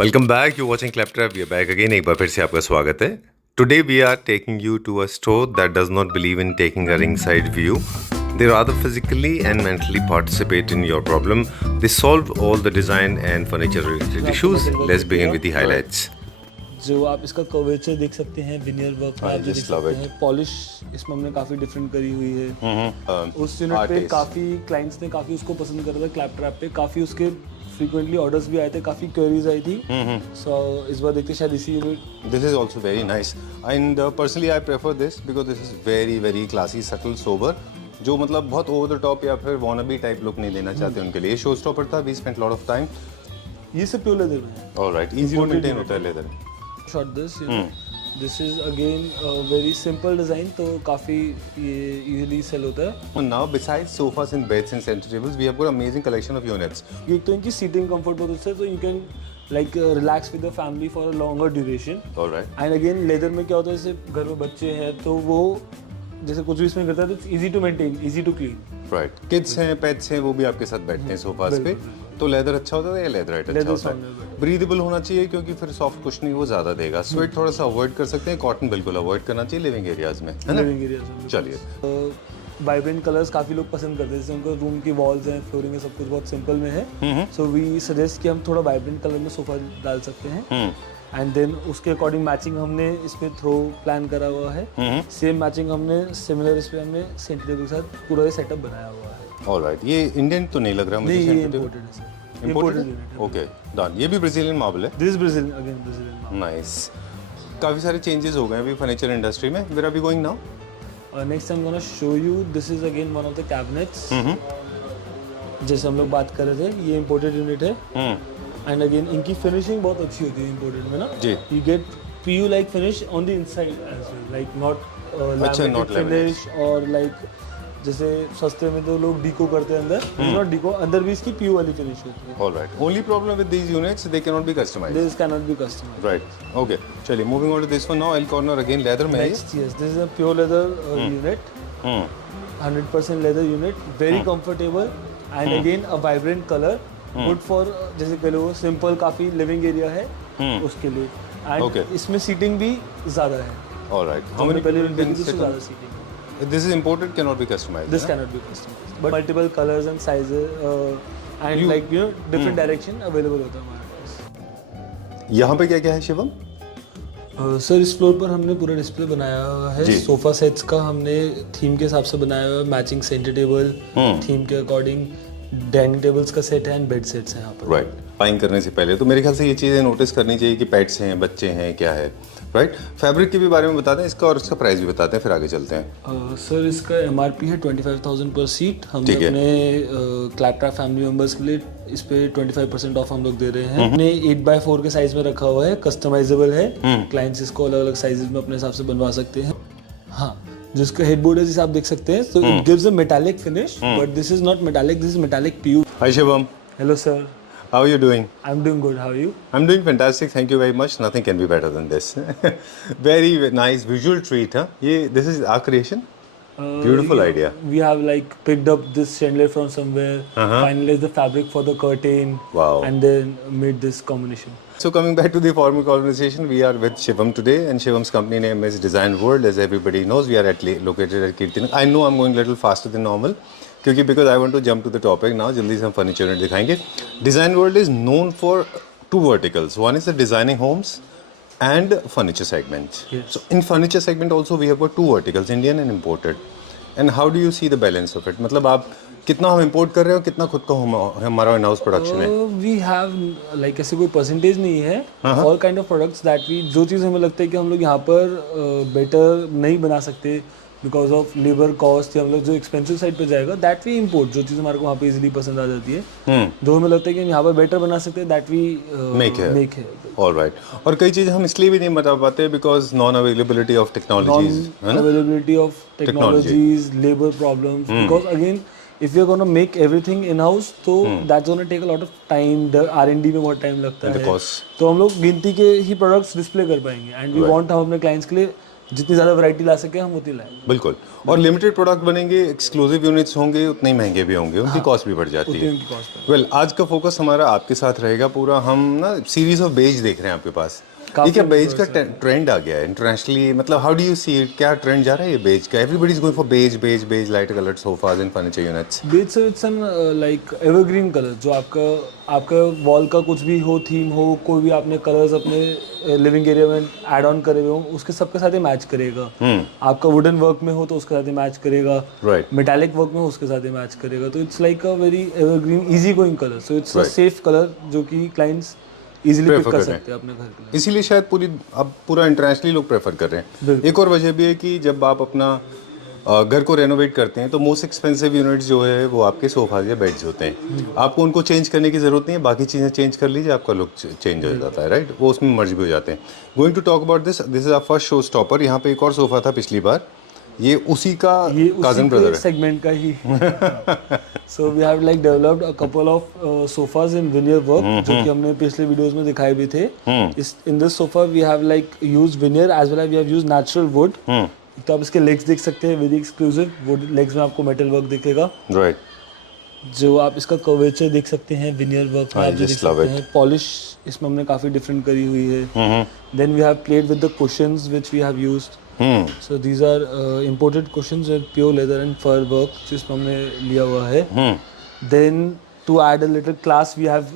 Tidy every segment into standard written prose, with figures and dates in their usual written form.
Welcome back, you watching Claptrap. We are back again. एक बार फिर से आपका स्वागत है। Today we are taking you to a store that does not believe in taking a ring side view. They rather physically and mentally participate in your problem. They solve all the design and furniture related issues. Let's begin with the highlights. जो आप इसका curvature देख सकते हैं, veneer work में आप जो देख सकते हैं, पॉलिश इसमें हमने काफ़ी डिफरेंट करी हुई है। उस यूनिट पे काफ़ी क्लाइंट्स ने काफ़ी उसको पसंद करा था। क्लैपट्रैप पे काफ़ी उसके फ्रीक्वेंटली ऑर्डर्स भी आए थे, काफ़ी क्वेरीज आई थी। सो इस बार देखते शायद इसी unit. This is also very nice and personally I prefer this because this is very classy, subtle, sober. जो मतलब बहुत ओवर द टॉप या फिर wannabe टाइप लुक नहीं देना चाहते उनके लिए। शो स्टॉपर था, we spent lot of time. ये सब प्योर लेदर में है। Alright, easy to maintain होता है leather. Shot this is again very simple design, तो काफ़ी ये इजीली सेल होता है। And now besides sofas and beds and center tables, we have got amazing collection of units. एक तो इनकी सीटिंग कंफर्ट बहुत अच्छा है, तो you can like relax with the family for a longer duration. Alright. And again leather में क्या होता है, जैसे घर में बच्चे हैं तो वो जैसे कुछ भी इसमें करता है तो easy to maintain, easy to clean. Right. Kids हैं, pets हैं, वो भी आपके साथ बैठते हैं सोफास पे। तो लेदर अच्छा होता है या लेदर राइट अच्छा होता है? ब्रीदेबल होना चाहिए क्योंकि फिर सॉफ्ट कुशनिंग वो ज्यादा देगा। स्वेट थोड़ा सा अवॉइड कर सकते हैं, कॉटन बिल्कुल अवॉइड करना चाहिए लिविंग एरियाज में, है ना? लिविंग एरियाज में चलिए। वाइब्रेंट कलर्स काफ़ी लोग पसंद करते हैं, जैसे उनको रूम की वॉल्स हैं, फ्लोरिंग है, सब कुछ बहुत सिंपल में है। सो वी सजेस्ट कि हम थोड़ा वाइब्रेंट कलर में सोफा डाल सकते हैं। एंड देन उसके अकॉर्डिंग मैचिंग हमने इसमें थ्रो प्लान करा हुआ है। सेम मैचिंग हमने सिमिलर इस पे हमने सेंटर टेबल के साथ पूरा ये सेटअप बनाया हुआ है। ऑलराइट, ये इंडियन तो नहीं लग रहा मुझे। नहीं, ये सेंटर टेबल इंपोर्टेड है सर। इंपोर्टेड। Okay done. ये भी ब्राजीलियन मार्बल है। This is Brazilian, again Brazilian. Nice. काफी सारे चेंजेस हो गए अभी फर्नीचर इंडस्ट्री में। Where are we going now? Next I am gonna show you, this is again one of the cabinets. जैसे हम लोग बात कर रहे थे, ये इंपोर्टेड यूनिट है। एंड अगेन इनकी फिनिशिंग बहुत अच्छी होती है इंपोर्टेड में ना जी। You get PU like finish on the inside as well, like not laminated finish और लाइक जैसे सस्ते में तो लोग डीको करते हैं अंदर, नॉट डीको, अंदर भी इसकी PU वाली फिनिश होती है। Alright, only problem with these units they can not be customised. This can not be customised, right. Okay चलिए, moving on to this one now. L corner again leather में है। Next yes, this is a pure leather unit, 100% leather unit, very comfortable and again a vibrant colour, good for जैसे कह लो simple काफी living area है उसके लिए। And इसमें सीटिंग भी ज्यादा है। ऑलराइट, हाउ मेनी पहले इससे ज्यादा seating. This is imported, cannot be customized. This cannot be customized, but multiple colors and sizes and like you know different direction available होता है हमारे पास। यहाँ पे क्या क्या है शिवम? सर इस फ्लोर पर हमने पूरा डिस्प्ले बनाया हुआ है सोफा सेट्स का। हमने थीम के हिसाब से बनाया हुआ है, मैचिंग सेंटर टेबल थीम के अकॉर्डिंग, डाइनिंग टेबल्स का सेट है एंड बेड सेट्स हैं यहाँ पर। राइट, बाइंग करने से पहले तो मेरे ख्याल से ये चीज़ें नोटिस करनी चाहिए कि पेट्स हैं, बच्चे हैं, क्या है। राइट, फैब्रिक के भी बारे में बताते हैं इसका और इसका प्राइस भी बताते हैं, फिर आगे चलते हैं। सर इसका MRP है 25,000 पर सीट। हमने अपने क्लैपट्रैप फैमिली मेंबर्स के लिए इस पे 25% ऑफ हम लोग दे रहे हैं। हमने 8x4 के साइज में रखा हुआ है, कस्टमाइजेबल है। क्लाइंट्स इसको अलग अलग साइजेस में अपने हिसाब से बनवा सकते हैं। हाँ, जिसका हेडबोर्ड है जिसे आप देख सकते हैं, so it gives a metallic finish, but this is not metallic, this is metallic PU. Hi Shivam. Hello sir. How are you doing? I'm doing good. How are you? I'm doing fantastic. Thank you very much. Nothing can be better than this. Very nice visual treat, huh? This is our creation. Beautiful idea. We have like picked up this chandelier from somewhere, finalized the fabric for the curtain, wow, and then made this combination. So coming back to the formal conversation, we are with Shivam today, and Shivam's company name is Design World. As everybody knows, we are located at Kirti. I know I'm going a little faster than normal, क्योंकि because I want to jump to the topic now. जल्दी से हम furniture unit दिखाएंगे। Design World is known for two verticals. One is the designing homes and furniture segment. Yes. So in furniture segment also we have got two verticals, Indian and imported. And how do you see the balance of it? मतलब आप कितना हम import कर रहे हो, कितना खुद का हमारा इन हाउस प्रोडक्शन है? वी हैव लाइक ऐसे कोई परसेंटेज नहीं है। All kind of products that we, जो चीज़ हमें लगता है कि हम लोग यहाँ पर बेटर नहीं बना सकते बिकॉज ऑफ लेबर कॉस्ट, या हम लोग जो एक्सपेंसिव साइड पे जाएगा, दैट वी इम्पोर्ट। जो चीज़ हमारे को वहाँ पे इजीली पसंद आ जाती है, जो हमें लगता है कि हम यहाँ पर बेटर बना सकते हैं, दैट वी मेक है। ऑलराइट, और कई चीज़ें हम इसलिए भी नहीं बता पाते because non availability of technologies, availability of technologies, labour problems, because again if you're gonna make everything in house, तो that's gonna take a lot of time. R&D में बहुत टाइम लगता है, तो हम लोग गिनती के ही प्रोडक्ट्स डिस्प्ले कर पाएंगे। एंड वी वांट हम अपने क्लाइंट्स के लिए जितनी ज़्यादा वैरायटी ला सके हम उतनी लाएं। बिल्कुल। और लिमिटेड प्रोडक्ट बनेंगे, एक्सक्लूसिव यूनिट्स होंगे, उतने ही महंगे भी होंगे, उनकी कॉस्ट भी बढ़ जाती उतनी है। उनकी कॉस्ट वेल आज का फोकस हमारा आपके साथ रहेगा पूरा। हम ना सीरीज ऑफ बेज देख रहे हैं आपके पास। ये काफी क्या बेज का diverse ट्रेंड आ गया है इंटरनेशनली, मतलब how do you see it, क्या ट्रेंड जा रहा है ये बेज का? Everybody is going for beige beige beige, light coloured sofas and furniture units. Beige से it's an like evergreen colour, जो आपका वॉल का कुछ भी हो, थीम हो, कोई भी आपने कलर्स अपने लिविंग एरिया में ऐड ऑन करे हुए हो, उसके सबके साथ ही मैच करेगा। आपका वुडन वर्क में हो तो उसके साथ ही मैच करेगा, राइट। मेटालिक वर्क में हो उसके साथ ही मैच करेगा। तो it's like a very evergreen easy going colour, so it's a safe colour जो कि क्लाइंट्स इजीली पिक कर सकते हैं अपने घर के लिए। इसीलिए शायद अब पूरा इंटरनेशनली लोग प्रेफर कर रहे हैं। एक और वजह भी है कि जब आप अपना घर को रेनोवेट करते हैं तो मोस्ट एक्सपेंसिव यूनिट्स जो है वो आपके सोफाज या बेड्स होते हैं। आपको उनको चेंज करने की ज़रूरत नहीं है, बाकी चीज़ें चेंज कर लीजिए, आपका लुक चेंज हो जाता है, राइट? वो उसमें मर्ज भी हो जाते हैं। Going to talk about this is our first show stopper. यहाँ पे एक और सोफ़ा था पिछली बार, ये उसी का कजन ब्रदर है, सेगमेंट का ही। So we have like developed a couple of sofas in veneer work, जो कि हमने पिछले वीडियोस में दिखाए भी थे। In this sofa we have like used veneer as well as we have used natural wood. तो आप इसके लेग्स देख सकते हैं, वेरी एक्सक्लूसिव वुड लेग्स में आपको मेटल वर्क दिखेगा, राइट। जो आप इसका कर्वेचर देख सकते हैं विनियर वर्क में, आप जो देख सकते हैं पॉलिश इसमें हमने काफी डिफरेंट करी हुई है। Then we have played with the cushions which we have used. So these are imported cushions with pure leather and fur work, जिसमें हमने लिया हुआ है। Then to add a little class, we have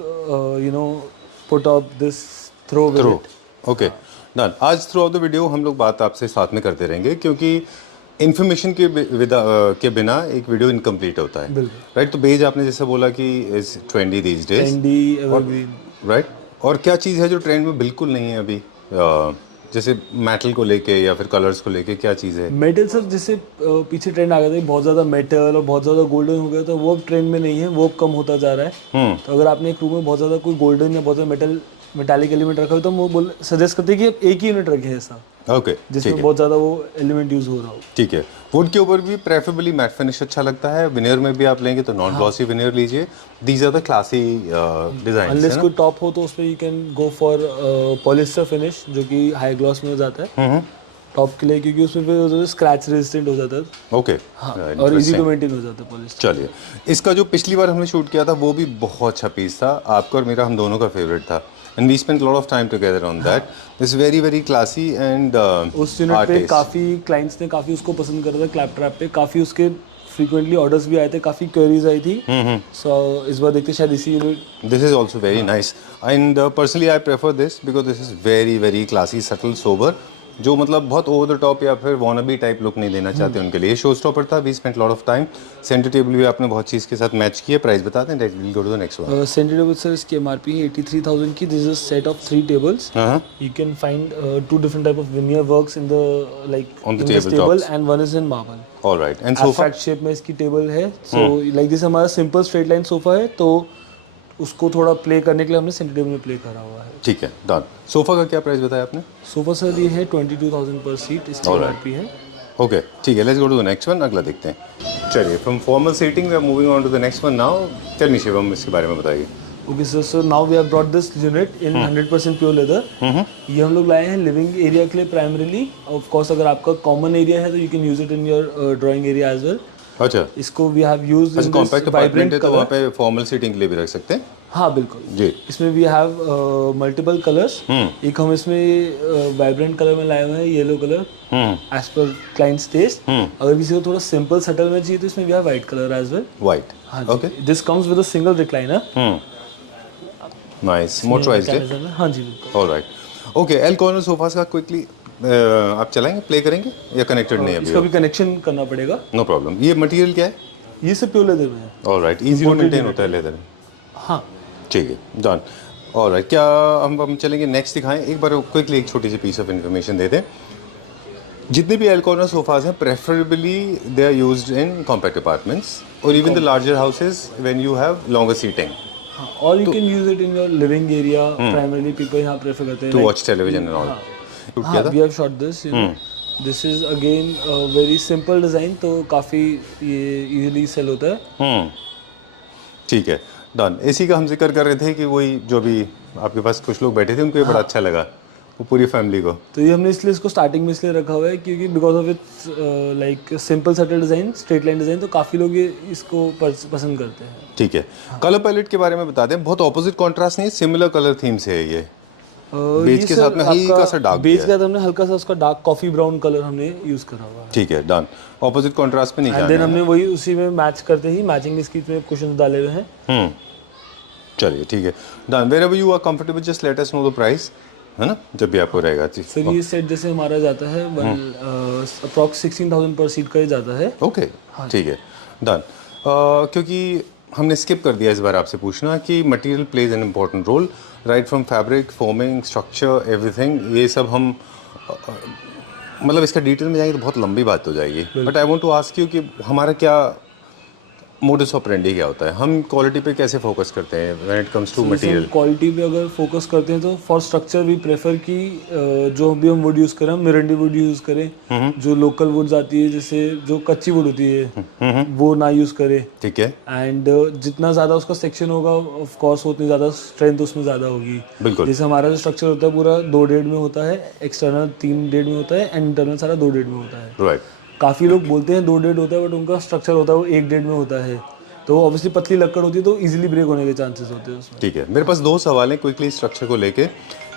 put up this throw with it. Okay done. आज through out the video हम लोग बात आपसे साथ में करते रहेंगे, क्योंकि इन्फॉर्मेशन के बिना एक वीडियो इनकम्प्लीट होता है, राइट? तो बेज आपने जैसे बोला कि is trendy these days, Trendy, evergreen. Right. और क्या चीज़ है जो ट्रेंड में बिल्कुल नहीं है अभी, जैसे मेटल को लेके या फिर कलर्स को लेके, क्या चीज़ है? मेटल सर, जैसे पीछे ट्रेंड आ गया था बहुत ज़्यादा मेटल और बहुत ज़्यादा गोल्डन हो गया था, वो अब ट्रेंड में नहीं है, वो अब कम होता जा रहा है। तो अगर आपने एक रूम में बहुत ज़्यादा कोई गोल्डन या बहुत ज़्यादा मेटालिक एलिमेंट रखा हो तो वो सजेस्ट करते हैं कि आप एक ही यूनिट रखें ऐसा, ओके, जिसमें बहुत ज़्यादा वो एलिमेंट यूज़ हो रहा हो। ठीक है। वुड के ऊपर भी प्रेफरेबली मैट फिनिश अच्छा लगता है। विनियर में भी आप लेंगे तो नॉन ग्लॉसी विनियर लीजिए। These are the classy design. Unless कोई टॉप हो तो उस पर you can go for polyester finish, जो कि हाई ग्लॉस में हो जाता है टॉप के लिए, क्योंकि उसमें फिर स्क्रैच रेजिस्टेंट हो जाता है। ओके, और इजी टू मेंटेन हो जाता है पॉलिस्टर। चलिए, इसका जो पिछली बार हमने शूट किया था वो भी बहुत अच्छा पीस था, आपका और मेरा हम दोनों का फेवरेट था, and we spent lot of time together on that. This very very classy and उस यूनिट पे काफ़ी क्लाइंट्स ने काफ़ी उसको पसंद करा था, क्लैप ट्रैप पे काफ़ी उसके फ्रीक्वेंटली ऑर्डर्स भी आए थे, काफ़ी क्वेरीज आई थी। सो इस बार देखते शायद इसी unit. This is also very nice and personally I prefer this because this is very very classy, subtle, sober, जो मतलब बहुत ओवर द टॉप या फिर वॉनबी टाइप लुक नहीं देना चाहते उनके लिए। शो स्टॉपर था, we spent lot of time. Centre table भी आपने बहुत चीज़ के साथ मैच किया। प्राइस बताते हैं, will go to the next one. Centre table sir इसकी एमआरपी है 83,000 की। This is a set of 3 tables. You can find 2 different type of veneer works in the On the this tabletops. table, and one is in marble. All right. And sofa? Abstract shape में इसकी table है। So like this हमारा simple straight line sofa है, तो उसको थोड़ा play करने के लिए हमने सेंटर टेबल में प्ले करा हुआ है। ठीक है, डन। सोफा का क्या प्राइस बताया आपने? सोफा सर ये है 22,000 पर सीट, इसकी एमआरपी है। ओके, ठीक है, let's go to the next one. अगला देखते हैं। चलिए, from formal seating we are moving on to the next one now. Tell me Shivam, इसके बारे में बताइए। Okay sir, so now we have brought this unit in 100% pure leather. ये हम लोग लाए हैं लिविंग एरिया के लिए प्राइमरीली। ऑफ कोर्स अगर आपका कॉमन एरिया है तो you can use it in your drawing area as well. अच्छा, इसको we have used in compact apartment है तो वहाँ पे फॉर्मल सीटिंग के लिए भी रख सकते हैं। हाँ बिल्कुल जी। इसमें वी हैव मल्टीपल कलर्स। एक हम इसमें वाइब्रेंट कलर में लाए हुए हैं, yellow colour, as per clients taste. अगर किसी को थोड़ा सिंपल सटल में चाहिए तो इसमें we have white colour as well. White, हाँ okay, this comes with a single recliner. Nice, motorised है। हाँ जी बिल्कुल। Alright, okay. L corner sofas का क्विकली आप चलाएंगे, प्ले करेंगे या कनेक्टेड नहीं है इसका अभी? भी कनेक्शन करना पड़ेगा। No problem. ये मटेरियल क्या है? ये सब प्योर लेदर में है। ऑलराइट, इजी टू मेंटेन होता है लेदर। हाँ ठीक है, डन। ऑलराइट, क्या हम चलेंगे नेक्स्ट दिखाएं? एक बार क्विकली एक छोटी सी पीस ऑफ इन्फॉर्मेशन दे दें। जितने भी एल कॉर्नर सोफाज हैं preferably they are used in compact apartments और even the larger houses when you have longer seating. और you can use it in your living area. Primarily people यहाँ prefer करते हैं to watch television and all. Shoot किया था? We have shot this, you know this is again very simple design, तो काफी ये easily cell होता है। ठीक है, डन। एसी का हम जिक्र कर रहे थे कि वही जो भी आपके पास कुछ लोग बैठे थे उनको ये बड़ा अच्छा लगा। वो पूरी फैमिली को। तो ये हमने इसलिए इसको स्टार्टिंग में इसलिए रखा हुआ है क्योंकि because of its like simple shutter design, straight line design, तो काफ़ी लोग ये इसको पसंद करते हैं। ठीक है, कलर पैलेट के बारे में बता दें। बहुत ऑपोजिट कॉन्ट्रास्ट नहीं है, सिमिलर कलर थीम से है ये। बेज के साथ में हल्का सा डार्क बेज के साथ हमने हल्का सा उसका डार्क कॉफी ब्राउन कलर हमने यूज़ करा हुआ है। ठीक है, डन। ऑपोजिट कॉन्ट्रास्ट पे नहीं एंड जाना देन है। हमने वही उसी में मैच करते ही मैचिंग इसकी में कुशन डाले हुए हैं। चलिए ठीक है, done. Wherever you are comfortable just let us know the price, है ना, जब भी आपको रहेगा। जी, सर ये सेट जैसे हमारा जाता है अप्रॉक्स 16,000 पर सीट का ही जाता है। ओके, ठीक है, डन। क्योंकि हमने स्किप कर दिया इस बार आपसे पूछना कि material plays an important role, right from fabric, foaming, structure, everything. ये सब हम मतलब इसका डिटेल में जाएंगे तो बहुत लंबी बात हो जाएगी, but I want to ask you कि हमारा क्या मोडस ऑपरेंडी क्या होता है, हम क्वालिटी पे कैसे फोकस करते हैं when it comes to material. Quality पे अगर फोकस करते हैं तो फॉर स्ट्रक्चर वी प्रेफर कि जो भी हम वुड यूज़ करें, हम मिरंडी वुड यूज़ करें। जो लोकल वुड्स आती है, जैसे जो कच्ची वुड होती है वो ना यूज़ करें। ठीक है, एंड जितना ज़्यादा उसका सेक्शन होगा ऑफ कोर्स उतनी ज़्यादा स्ट्रेंथ उसमें ज़्यादा होगी। बिल्कुल। जैसे हमारा जो स्ट्रक्चर होता है पूरा 2.5 में होता है, एक्सटर्नल 3.5 में होता है एंड इंटरनल सारा 2.5 में होता है। राइट। काफ़ी लोग बोलते हैं 2.5 होता है, बट उनका स्ट्रक्चर होता है वो 1.5 में होता है। तो ऑब्वियसली पतली लकड़ होती है तो इजीली ब्रेक होने के चांसेस होते हैं उसमें। ठीक है, मेरे पास दो सवाल हैं क्विकली स्ट्रक्चर को लेके।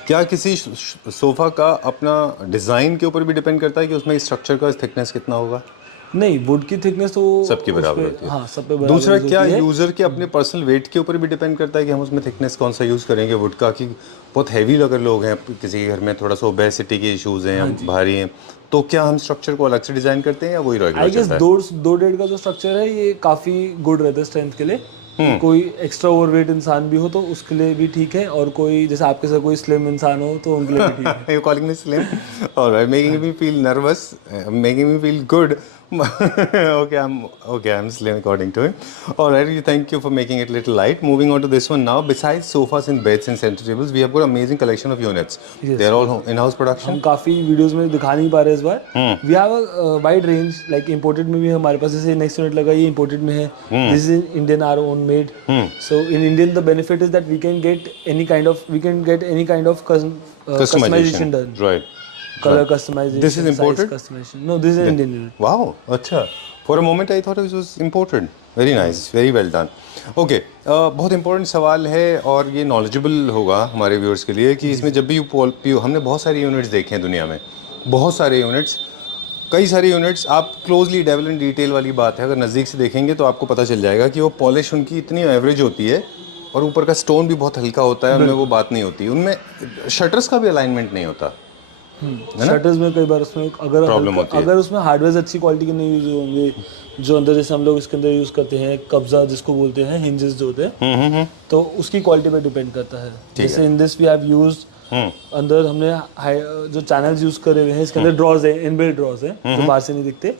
क्या किसी सोफ़ा का अपना डिज़ाइन के ऊपर भी डिपेंड करता है कि उसमें स्ट्रक्चर का थिकनेस कितना होगा? नहीं, वुड की थिकनेस तो सबकी बराबर होती है। हाँ, सब पे बराबर दूसरा, होती क्या है। यूज़र के अपने पर्सनल वेट के ऊपर भी डिपेंड करता है कि हम उसमें थिकनेस कौन सा यूज़ करेंगे वुड का? कि बहुत हैवी अगर लोग हैं, किसी के घर में थोड़ा सा ओबेसिटी के इश्यूज़ हैं, भारी हैं, तो क्या हम स्ट्रक्चर को अलग से डिज़ाइन करते हैं या वही आई रेगुलर गेस चलता है? 2.5 का जो स्ट्रक्चर है ये काफ़ी गुड रहता है स्ट्रेंथ के लिए। कोई एक्स्ट्रा ओवरवेट इंसान भी हो तो उसके लिए भी ठीक है, और कोई जैसे आपके साथ कोई स्लिम इंसान हो तो उनके लिए भी ठीक है। You're calling me slim? All right, making me feel nervous, making me feel good. I'm slim according to him. All right, thank you for making it a little light. Moving on to this one now. Besides sofas and beds and center tables, we have got amazing collection of units. Yes. They're all in-house production. हम काफ़ी videos में दिखा नहीं पा रहे इस बार। We have a wide range, like imported में भी हमारे पास, जैसे नेक्स्ट यूनिट लगा ये इंपोर्टेड में है। This is Indian our own made. So in Indian the benefit is that we can get any kind of customisation done. Right. Color customization, This is imported? size customization. No, this is Indian unit. Wow, अच्छा. For a moment I thought it was imported. Very nice, very well done. Okay, बहुत important सवाल है और ये knowledgeable होगा हमारे viewers के लिए कि इसमें जब भी हमने बहुत सारे यूनिट्स देखे हैं दुनिया में, बहुत सारे यूनिट्स, कई सारे यूनिट्स। आप क्लोजली डेवल एंड डिटेल वाली बात है, अगर नज़दीक से देखेंगे तो आपको पता चल जाएगा कि वो पॉलिश उनकी इतनी एवरेज होती है और ऊपर का स्टोन भी बहुत हल्का होता है, उनमें वो बात नहीं होती, उनमें शटर्स का भी अलाइनमेंट नहीं होता। शटर्स में कई बार उसमें Problem होती है। अगर उसमें हार्डवेयर अच्छी क्वालिटी के नहीं यूज होंगे, जो अंदर जैसे हम लोग इसके अंदर यूज करते हैं कब्जा जिसको बोलते हैं, हिंजेस जो होते हैं, तो उसकी क्वालिटी पे डिपेंड करता है। जैसे in this we have used, अंदर हमने जो चैनल्स यूज करे हुए हैं, इसके अंदर ड्रॉज है, इनबिल्ट ड्रॉज है जो बाहर से नहीं दिखते,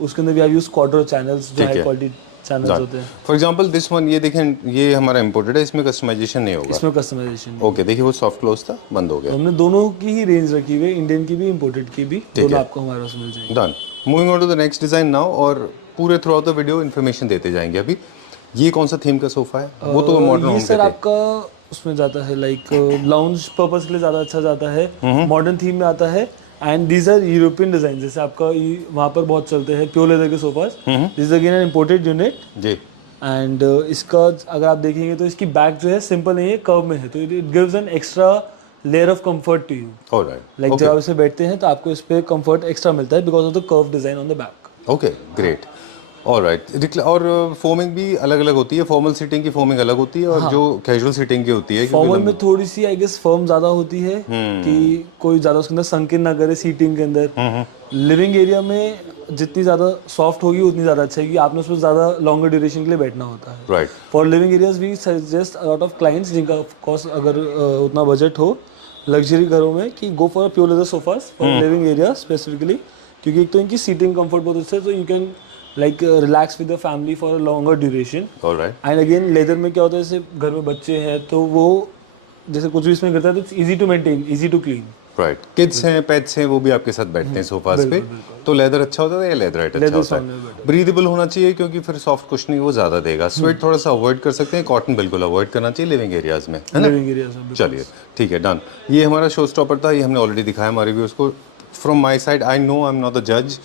उसके अंदर we have used quadro channels जो हाई क्वालिटी चैनल्स होते हैं। फॉर एग्जांपल दिस वन, ये देखें, ये हमारा इंपोर्टेड है, इसमें कस्टमाइजेशन नहीं होगा। इसमें कस्टमाइजेशन ओके, देखिए वो सॉफ्ट क्लोज था, बंद हो गया। हमने दोनों की ही रेंज रखी हुई है, इंडियन की भी इंपोर्टेड की भी, दोनों आपको हमारे पास मिल जाएंगे। Done. Moving on to the next design now, और पूरे throughout the video information देते जाएंगे। अभी ये कौन सा थीम का सोफा है? वो तो मॉडर्न ये होम सर पे थे। आपका उसमें जाता है लाइक लाउंज पर्पस के लिए ज़्यादा अच्छा जाता है, मॉडर्न थीम में आता है। And these are European design, जैसे आपका वहाँ पर बहुत चलते हैं प्योर लेदर के sofas. This again an imported unit जी। एंड इसका अगर आप देखेंगे तो इसकी बैक जो है सिंपल नहीं है, कर्व में है, तो it gives an extra layer of comfort to you. Alright, like जब आप इसे बैठते हैं तो आपको इस पे कंफर्ट एक्स्ट्रा मिलता है because of the curve design on the back. Okay, great. Alright, और फोमिंग भी अलग अलग होती है, फॉर्मल सीटिंग की फोमिंग अलग होती है और जो कैजुअल सीटिंग की होती है। फॉर्मल में थोड़ी सी आई गेस फर्म ज्यादा होती है कि कोई ज्यादा उसके अंदर संकिन ना करे सीटिंग के अंदर। लिविंग एरिया में जितनी ज्यादा सॉफ्ट होगी उतनी ज्यादा अच्छा है, क्योंकि आपने उसमें ज्यादा लॉन्गर ड्यूरेशन के लिए बैठना होता है। Right. For living areas we suggest a lot of clients जिनका ऑफ कोर्स अगर उतना बजट हो लग्जरी घरों में, कि go for pure leather sofas for living area specifically, क्योंकि एक तो इनकी सीटिंग कंफर्ट बहुत अच्छा है, तो you can like relax with the family for a longer duration. Alright. And again leather में क्या होता है, जैसे घर में बच्चे हैं तो वो जैसे कुछ भी इसमें करता है तो it's easy to maintain, easy to clean. Right, kids हैं, पेट्स हैं, वो भी आपके साथ बैठते हैं सोफास पे, तो लेदर अच्छा होता है या लेदरराइट अच्छा होता है? ब्रीदेबल होना चाहिए क्योंकि फिर सॉफ्ट कुशनिंग वो ज़्यादा देगा। स्वेट थोड़ा सा अवॉइड कर सकते हैं, कॉटन बिल्कुल अवॉइड करना चाहिए लिविंग एरियाज में, है ना? लिविंग एरियाज में चलिए ठीक है, डन। ये हमारा शो स्टॉपर था, ये हमने ऑलरेडी दिखाया हमारे व्यूअर्स को। From my side I know I am not the जज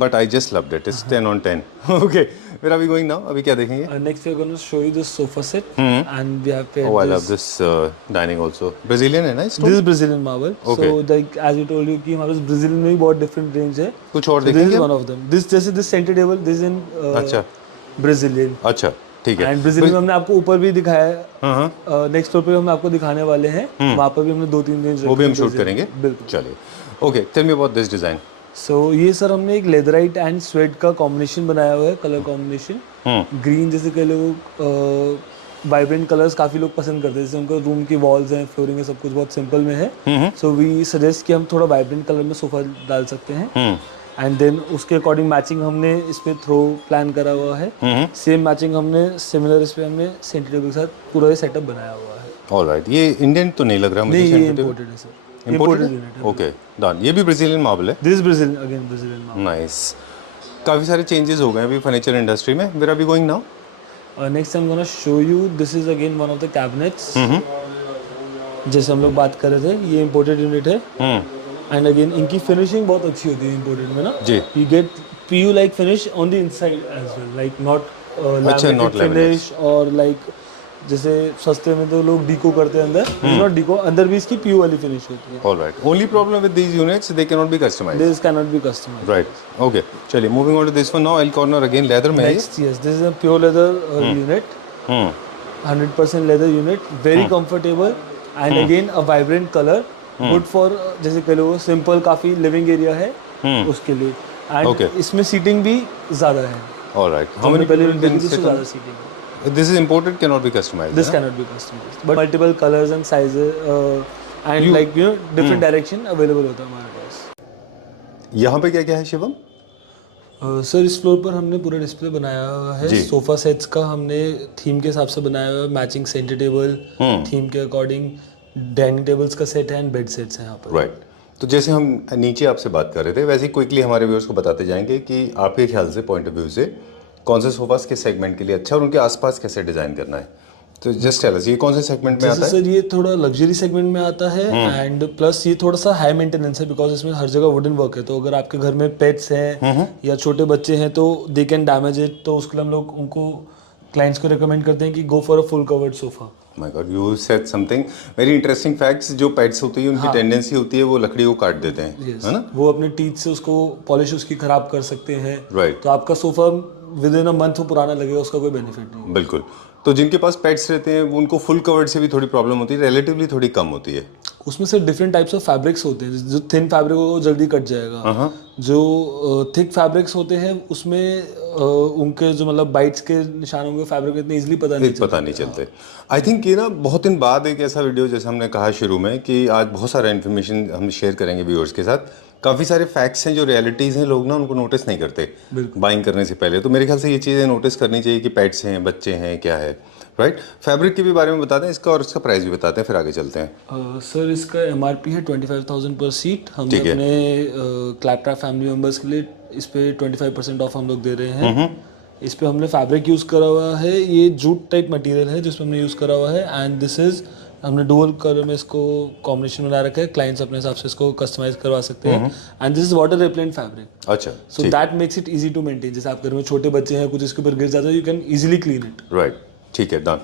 but I just loved it. It's 10 on 10. Okay, where are we going now? अभी क्या देखेंगे? next we are going to show you this sofa set and we have paired Oh, I love this dining also. Brazilian है ना इसको? This is Brazilian marble. Okay. So like as you told you कि हमारे पास Brazilian में भी बहुत different range है. कुछ और This देखेंगे? is one of them. This जैसे this center table, this is in अच्छा Brazilian. अच्छा ठीक है। And Brazilian में हमने आपको ऊपर भी दिखाया है. नेक्स्ट फ्लोर पे हम आपको दिखाने वाले हैं. वहाँ पर भी हमने 2-3 रेंज वो भी हम शूट करेंगे। बिल्कुल। चलिए, okay, tell me about this design. So ये सर हमने एक लेदराइट एंड स्वेट का कॉम्बिनेशन बनाया हुआ है, कलर कॉम्बिनेशन। ग्रीन जैसे कई लोग वाइब्रेंट कलर्स काफ़ी लोग पसंद करते हैं, जैसे उनको रूम की वॉल्स हैं, फ्लोरिंग है, सब कुछ बहुत सिंपल में है। सो वी सजेस्ट कि हम थोड़ा वाइब्रेंट कलर में सोफा डाल सकते हैं एंड देन उसके अकॉर्डिंग मैचिंग हमने इस पे थ्रो प्लान करा हुआ है। सेम मैचिंग हमने सिमिलर इस पे हमने सेंटर टेबल के साथ पूरा ये सेटअप बनाया हुआ है। ऑलराइट, ये इंडियन तो नहीं लग रहा मुझे। नहीं, ये center table? इम्पोर्टेड है सर। Imported? Okay, done. ये भी ब्राजीलियन मार्बल है। This Brazilian, again Brazilian marble. Nice. काफ़ी सारे चेंजेस हो गए अभी फर्नीचर इंडस्ट्री में। Where are we going now? Next I am gonna show you, this is again one of the cabinets. जैसे हम लोग बात कर रहे थे, ये इम्पोर्टेड यूनिट है एंड अगेन इनकी फिनिशिंग बहुत अच्छी होती है इम्पोर्टेड में ना जी। You get PU like finish on the inside as well, like not अच्छा, not लैमिनेटेड फिनिश और लाइक जैसे सस्ते में तो लोग डीको करते हैं अंदर, नॉट डीको, अंदर भी इसकी PU वाली फिनिश होती है। Alright, only problem with these units they can not be customised. This can not be customised. Right, okay, चलिए moving on to this one now. L corner again leather में है। Next yes, this is a pure leather unit, 100% leather unit, very comfortable and again a vibrant colour, good for जैसे कह लो simple काफी living area है उसके लिए and इसमें सीटिंग भी ज्यादा है। ऑलराइट, हाउ मेनी पहले पीपल कैन सिट? ज्यादा सीटिंग है। This is imported, cannot be customized. This cannot be customized, but multiple colors and sizes and like you know different direction available होता है हमारे पास। यहाँ पे क्या क्या है शिवम? सर इस फ्लोर पर हमने पूरा डिस्प्ले बनाया हुआ है। सोफा सेट्स का हमने थीम के हिसाब से बनाया हुआ है, मैचिंग सेंटर टेबल थीम के अकॉर्डिंग, डाइनिंग टेबल्स का सेट है एंड बेड सेट्स हैं यहाँ पर। राइट, तो जैसे हम नीचे आपसे बात कर रहे थे वैसे ही क्विकली हमारे व्यूअर्स को बताते जाएंगे कि आपके ख्याल से, पॉइंट ऑफ व्यू से, कौन से सोफास के सेगमेंट के लिए अच्छा और उनके आसपास कैसे डिजाइन करना है। तो जस्ट टेल अस, ये कौन से सेगमेंट में आता है? सर ये थोड़ा लग्जरी सेगमेंट में आता है एंड प्लस ये थोड़ा सा हाई मेंटेनेंस है बिकॉज इसमें हर जगह वुडन वर्क है, तो अगर आपके घर में पेट्स हैं या छोटे बच्चे हैं तो दे कैन डैमेज इट, तो उसके लिए हम लोग उनको क्लाइंट्स को रिकमेंड करते हैं कि go for a full covered sofa. My God, you said something very interesting facts. जो पेट्स होती है उनकी टेंडेंसी होती है वो लकड़ी को काट देते हैं, है ना? वो अपने टीथ से उसको पॉलिश उसकी खराब कर सकते हैं। राइट, तो आपका sofa with in a month वो पुराना लगेगा, उसका कोई बेनिफिट नहीं। बिल्कुल। तो जिनके पास पेट्स रहते हैं उनको फुल कवर्ड से भी थोड़ी प्रॉब्लम होती है, रिलेटिवली थोड़ी कम होती है। उसमें से डिफरेंट टाइप्स ऑफ फैब्रिक्स होते हैं, जो थिन फैब्रिक होगा वो जल्दी कट जाएगा, जो थिक फैब्रिक्स होते हैं उसमें उनके जो मतलब बाइट्स के निशान होंगे फैब्रिक इतने इजीली पता नहीं चलते। आई थिंक ये ना बहुत दिन बाद एक ऐसा वीडियो, जैसे हमने कहा शुरू में कि आज बहुत सारा इन्फॉर्मेशन हम शेयर करेंगे व्यूअर्स के साथ। काफ़ी सारे फैक्ट्स हैं जो रियलिटीज़ हैं, लोग ना उनको नोटिस नहीं करते बाइंग करने से पहले। तो मेरे ख्याल से ये चीज़ें नोटिस करनी चाहिए कि पेट्स हैं, बच्चे हैं, क्या है। राइट, फैब्रिक के भी बारे में बताते हैं इसका और इसका प्राइस भी बताते हैं, फिर आगे चलते हैं। सर इसका MRP है 25,000 पर सीट। हम अपने क्लैपट्रैप फैमिली मेंबर्स के लिए इस पे 25% ऑफ हम लोग दे रहे हैं। इस पे हमने फैब्रिक यूज़ करा हुआ है, ये जूट टाइप मटेरियल है जिसमें हमने यूज़ करा हुआ है एंड दिस इज हमने डुअल कलर में इसको कॉम्बिनेशन बना रखा है। क्लाइंट्स अपने हिसाब से इसको कस्टमाइज करवा सकते हैं and this is water repellent fabric. अच्छा, so that makes it easy to maintain. जैसे आप घर में छोटे बच्चे हैं, कुछ इसके ऊपर गिर जाता है, you can easily clean it. Right, ठीक है, डन।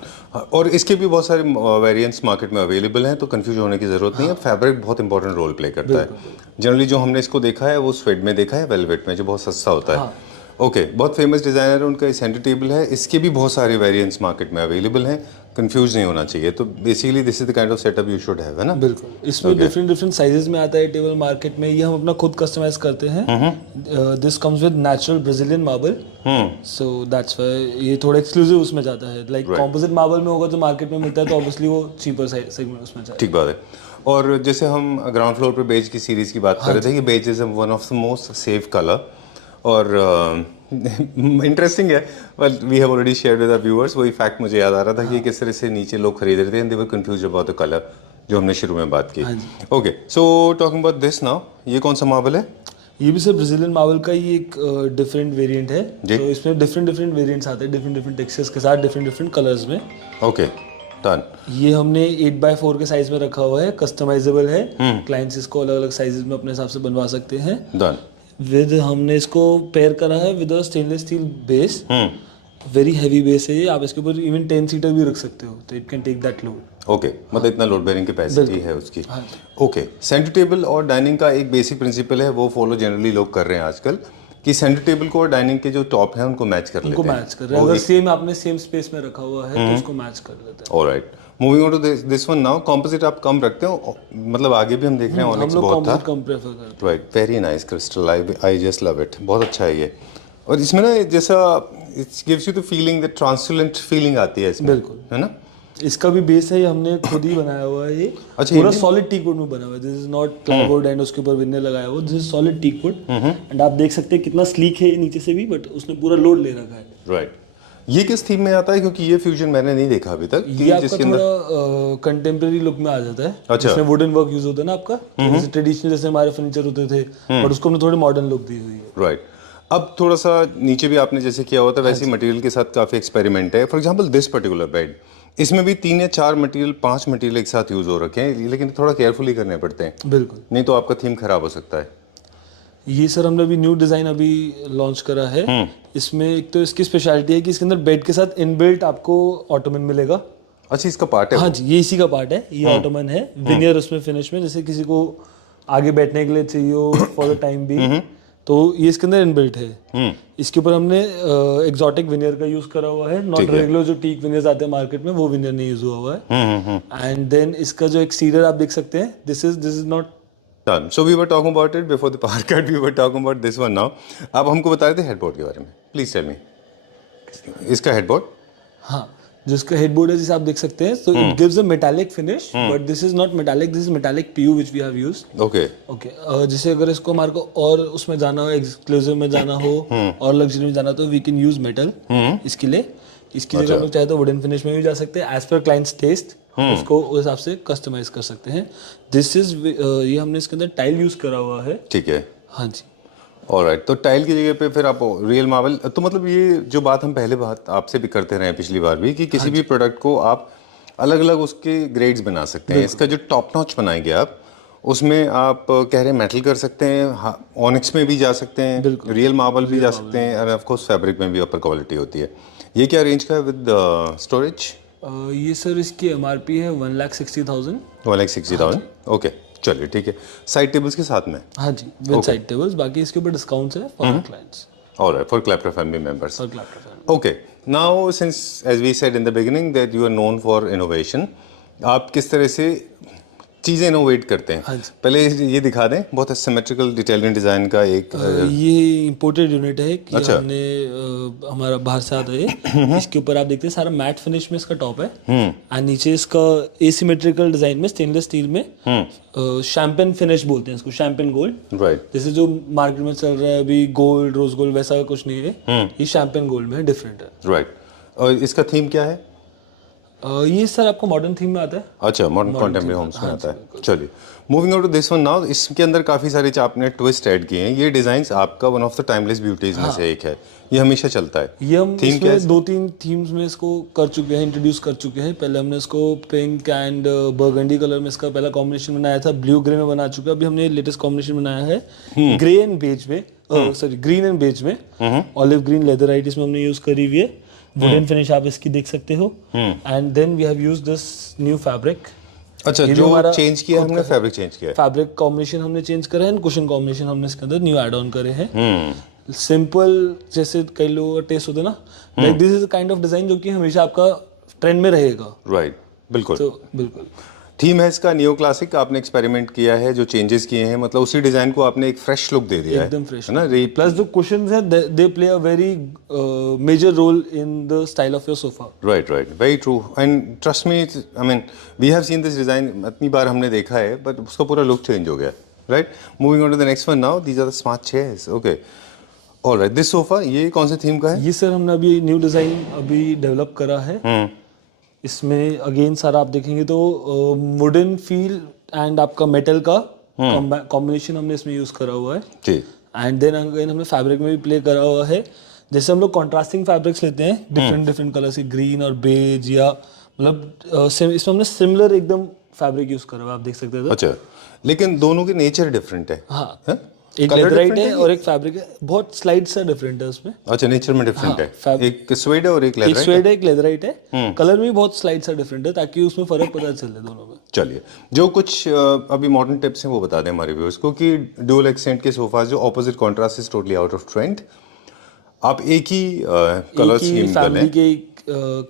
और इसके भी बहुत सारे वेरिएंट्स मार्केट में अवेलेबल हैं, तो कंफ्यूज होने की जरूरत नहीं है। फैब्रिक बहुत इंपॉर्टेंट रोल प्ले करता है। जनरली जो हमने इसको देखा है वो स्वेड में देखा है, वेलवेट में, जो बहुत सस्ता होता है। ओके, बहुत फेमस डिज़ाइनर है, उनका सेंटर टेबल है। इसके भी बहुत सारे वेरिएंट्स मार्केट में अवेलेबल हैं, कंफ्यूज नहीं होना चाहिए। तो basically this is the kind of setup you should have, है ना? बिल्कुल। इसमें डिफरेंट साइजेस में आता है टेबल मार्केट में, ये हम अपना खुद कस्टमाइज करते हैं। This comes with natural Brazilian marble, so that's why ये थोड़ा एक्सक्लूसिव उसमें जाता है। लाइक कॉम्पोजिट मार्बल में होगा जो मार्केट में मिलता है तो ऑब्वियसली वो चीपर सेगमेंट उसमें जाएगा। ठीक बात है। और जैसे हम ग्राउंड फ्लोर पे बेज की सीरीज की बात कर रहे थे कि beige is one of the most safe colour और इंटरेस्टिंग है, but we have already shared with our viewers. वही फैक्ट मुझे याद आ रहा था कि किस तरह से नीचे लोग खरीद रहे थे and they were confused about the colour. जो हमने शुरू में बात की. हाँ जी. Okay, so talking about this now, ये कौन सा मार्बल है? ये भी सर ब्राजीलियन मार्बल का ही एक डिफरेंट वेरिएंट है. जी. तो इसमें डिफरेंट वेरिएंट्स आते हैं, डिफरेंट टेक्सचर्स के साथ, डिफरेंट कलर्स में. Okay, done. ये हमने 8x4 के साइज में रखा हुआ है, कस्टमाइजेबल है. क्लाइंट्स इसको अलग अलग साइजेस में अपने हिसाब से बनवा सकते हैं. डन. विद हमने इसको पेयर करा है with stainless steel base. Very heavy base है ये. आप इसके ऊपर इवन 10 सीटर भी रख सकते हो, तो it can take that load. Okay, मतलब इतना लोड बेयरिंग कैपेसिटी है उसकी. ओके, सेंटर टेबल और डाइनिंग का एक बेसिक प्रिंसिपल है, वो फॉलो जनरली लोग कर रहे हैं आजकल, कि सेंटर टेबल को और डाइनिंग के जो टॉप है उनको मैच कर लेते हैं. उनको मैच कर रहे हैं. अगर सेम आपने सेम स्पेस में रखा हुआ है तो उसको मैच कर लेते हैं. Alright, moving on to this one now. Composite आप कम रखते हो, मतलब आगे भी हम देख रहे हैं हम ऑनिक्स लोग बहुत था. कम प्रेफर करते right, very nice crystal, I just love it. बहुत अच्छा है ये. और इसमें ना जैसा it gives you the feeling, the transparent feeling आती है इसमें. बिल्कुल. है ना. हैं. इसका भी बेस है, ये हमने खुद ही बनाया हुआ है. ये अच्छा, पूरा सॉलिड टीक वुड में बना हुआ है. This is not plywood and उसके ऊपर विनियर लगाया हुआ. This is solid teak wood. And आप देख सकते हैं कितना स्लीक है नीचे से भी, बट उसने पूरा लोड ले रखा है. राइट. ये किस थीम में आता है, क्योंकि ये फ्यूजन मैंने नहीं देखा अभी तक. ये आपका थोड़ा कंटेम्प्रेरी लुक में आ जाता है. अच्छा. इसमें वुडन वर्क यूज होता है ना आपका, जैसे ट्रेडिशनल जैसे हमारे फर्नीचर होते थे, बट उसको हमने थोड़ी मॉडर्न लुक दी हुई है. राइट. अब थोड़ा सा नीचे भी आपने जैसे किया हुआ था वैसे मटेरियल के साथ काफी एक्सपेरिमेंट है. For example this particular bed, इसमें भी 3 या 4 मटेरियल, 5 मटेरियल एक साथ यूज हो रखे हैं, लेकिन थोड़ा केयरफुली करने पड़ते हैं. बिल्कुल, नहीं तो आपका थीम खराब हो सकता है. ये सर हमने अभी न्यू डिजाइन अभी लॉन्च करा है. इसमें एक तो इसकी स्पेशलिटी है कि इसके अंदर बेड के साथ इनबिल्ट आपको ऑटोमन मिलेगा. अच्छा, इसका पार्ट है. हाँ जी, ये इसी का पार्ट है. ये ऑटोमन है, विनियर उसमें फिनिश में, जैसे किसी को आगे बैठने के लिए चाहिए हो फॉर द टाइम भी, तो ये इसके अंदर इनबिल्ट है. इसके ऊपर हमने एग्जॉटिक विनियर का यूज करा हुआ है, नॉट रेगुलर जो टीक विनियर्स आते हैं मार्केट में, वो विनियर नहीं यूज हुआ हुआ है. एंड देन इसका जो एक्सटीरियर आप देख सकते हैं, this is not done. So we were talking about it before the power cut. We were talking about this one now. आप हमको बता रहे थे हेडबोर्ड के बारे में. Please tell me. इसका हेडबोर्ड. हाँ, जिसका हेडबोर्ड है जैसे आप देख सकते हैं, so it gives a metallic finish, but this is not metallic, this is metallic PU which we have used. Okay. Okay, जैसे अगर इसको हमारे को और उसमें जाना हो, एक्सक्लूसिव में जाना हो और लग्जरी में जाना हो, तो वी कैन यूज मेटल इसके लिए. इसकी जगह हम लोग चाहे तो वुडन फिनिश में भी जा सकते हैं, एज पर क्लाइंट्स टेस्ट. उसको उस हिसाब से कस्टमाइज कर सकते हैं. दिस इज ये हमने इसके अंदर टाइल यूज करा हुआ है. ठीक है. हाँ जी. ऑलराइट, तो टाइल की जगह पे फिर आप रियल मार्बल, तो मतलब ये जो बात हम पहले बात आपसे भी करते रहे पिछली बार भी, कि किसी भी प्रोडक्ट को आप अलग अलग उसके ग्रेड्स बना सकते हैं. इसका जो टॉप नॉच बनाएंगे आप, उसमें आप कह रहे हैं मेटल कर सकते हैं, ऑनिक्स में भी जा सकते हैं, रियल मार्बल भी जा सकते हैं, और ऑफ कोर्स फैब्रिक में भी अपर क्वालिटी होती है. ये क्या रेंज का है विद स्टोरेज? ये सर इसकी MRP है 1,60,000. 1,60,000. ओके, चलिए ठीक है. साइड टेबल्स के साथ में. हाँ जी, विद साइड टेबल्स. बाकी इसके ऊपर डिस्काउंट्स है for clients. Alright, for clapter family members. For clapter family. Okay, now since as we said in the beginning that you are known for innovation, आप किस तरह से चीज़ें इनोवेट करते हैं? पहले ये दिखा दें. बहुत सिमेट्रिकल डिटेलियन डिज़ाइन का एक ये इंपोर्टेड यूनिट है कि हमने हमारा बाहर से आता है. इसके ऊपर आप देखते हैं सारा मैट फिनिश में इसका टॉप है, एंड नीचे इसका एसिमेट्रिकल डिजाइन में स्टेनलेस स्टील में शैंपेन फिनिश बोलते हैं इसको, शैंपेन गोल्ड. राइट. जैसे जो मार्केट में चल रहा है अभी गोल्ड, रोज गोल्ड, वैसा कुछ नहीं है. ये शैंपेन गोल्ड में है, डिफरेंट है. राइट. और इसका थीम क्या है? ये सर आपको मॉडर्न थीम में आता है. अच्छा, मॉडर्न कॉन्टेम्परेरी होम्स में आता है. चलिए, moving on to this one now. इसके अंदर काफ़ी सारे आपने ट्विस्ट ऐड किए हैं. ये डिज़ाइंस आपका one of the timeless beauties में से एक है. ये हमेशा चलता है. ये हम इसमें 2-3 थीम्स में इसको कर चुके हैं, इंट्रोड्यूस कर चुके हैं. पहले हमने इसको पिंक एंड बर्गंडी कलर में इसका पहला कॉम्बिनेशन बनाया था, ब्लू ग्रे में बना चुका है. अभी हमने लेटेस्ट कॉम्बिनेशन बनाया है ग्रे एंड बेज में, सॉरी ग्रीन एंड बेज में. ऑलिव ग्रीन लेदराइट इसमें हमने यूज करी हुई है. वुडन फिनिश आप इसकी देख सकते हो. And then we have used this new fabric. अच्छा, जो चेंज किया हमने, फैब्रिक चेंज किया है. फैब्रिक कॉम्बिनेशन हमने चेंज करा है, कुशन कॉम्बिनेशन हमने इसके अंदर न्यू ऐड ऑन करे हैं. सिंपल जैसे कई लोगों का टेस्ट होता है ना, like this is kind of design जो कि हमेशा आपका ट्रेंड में रहेगा. राइट, बिल्कुल. तो बिल्कुल थीम है इसका नियो क्लासिक. आपने एक्सपेरिमेंट किया है, जो चेंजेस किए हैं, मतलब उसी डिजाइन को आपने एक फ्रेश लुक दे दिया है. एकदम फ्रेश है ना. प्लस जो कुशन्स है they play a very major role in the style of your sofa. Right, very true. And trust me, I mean we have seen this design इतनी बार हमने देखा है, बट उसका पूरा लुक चेंज हो गया. Right. Moving on to the next one now. These are the smart chairs. Okay, alright. This sofa, ये कौन से थीम का है? ये सर हमने अभी न्यू डिजाइन अभी डेवलप करा है. इसमें अगेन सारा आप देखेंगे तो वुडन फील एंड आपका मेटल का कॉम्बिनेशन हमने इसमें यूज करा हुआ है। जी एंड देन अगेन हमने फैब्रिक में भी प्ले करा हुआ है। जैसे हम लोग कॉन्ट्रास्टिंग फैब्रिक्स लेते हैं डिफरेंट डिफरेंट कलर से, ग्रीन और बेज, या मतलब इसमें हमने सिमिलर एकदम फैब्रिक यूज करा हुआ है, आप देख सकते हैं। अच्छा, लेकिन दोनों की नेचर डिफरेंट है। हाँ, हाँ? एक Colour लेदराइट different है और एक फैब्रिक है, बहुत स्लाइड सा डिफरेंट है उसमें। अच्छा, नेचर में डिफरेंट हाँ, है, एक स्वेड है और एक एक लेदराइट स्वेड है, एक लेदराइट है। कलर भी बहुत स्लाइड सा डिफरेंट है, ताकि उसमें फर्क पता चले दोनों में। चलिए, जो कुछ अभी मॉडर्न टिप्स हैं वो बता दें हमारे व्यूअर्स को कि ड्यूल एक्सेंट के सोफाज जो opposite contrast is totally out of trend. आप एक ही कलर स्कीम फैमिली के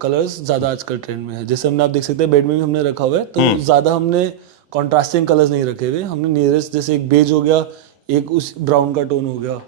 कलर्स ज्यादा आजकल ट्रेंड में है। जैसे हमने आप देख सकते हैं बेड में भी हमने रखा हुआ है, तो ज्यादा हमने कॉन्ट्रास्टिंग कलर्स नहीं रखे हुए। हमने नियरेस्ट जैसे एक बेज हो गया, एक उस ब्राउन का टोन हो गया,